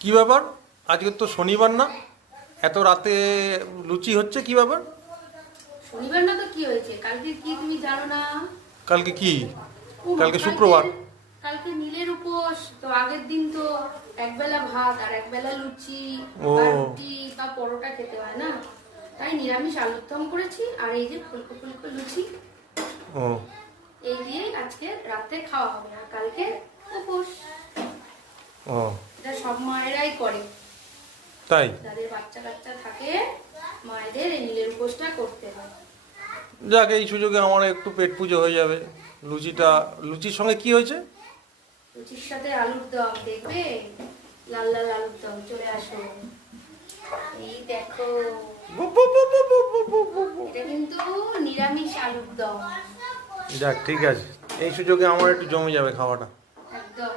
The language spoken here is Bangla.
কি ব্যাপার? আজকে তো শনিবার না, এত রাতে লুচি হচ্ছে কি ব্যাপার? শনিবার না তো কি হয়েছে? কালকে কি তুমি জানো না? কালকে কি? ও মা, কালকে শুক্রবার। কালকে নীলের উপোস তো। আগের দিন তো একবেলা ভাত আর একবেলা লুচি ও। বা রুটি বা পরোটা খেতে হয় না, তাই নিরামিষ আলুর দম করেছি। আর এই যে ফুলকো ফুলকো লুচি, ও। এই দিয়েই আজকে রাতে খাওয়া হবে। আর কালকে উপোস। ও এটা সব মায়েরাই করে, তাই? যাদের বাচ্চা কাচ্চা থাকে মায়েদের এই নীলের উপোসটা করতে হয়। যাক, এই সুযোগে আমার একটু পেট পুজো হয়ে যাবে। লুচিটা, লুচির সঙ্গে কি হয়েছে? লুচির সাথে আলুর দম দেখবে, লাল লাল আলুর দম। চলে আসো, এই দেখো, এটা কিন্তু নিরামিষ আলুর দম। যাক, ঠিক আছে, এই সুযোগে আমার একটু জমে যাবে খাওয়াটা। একদম।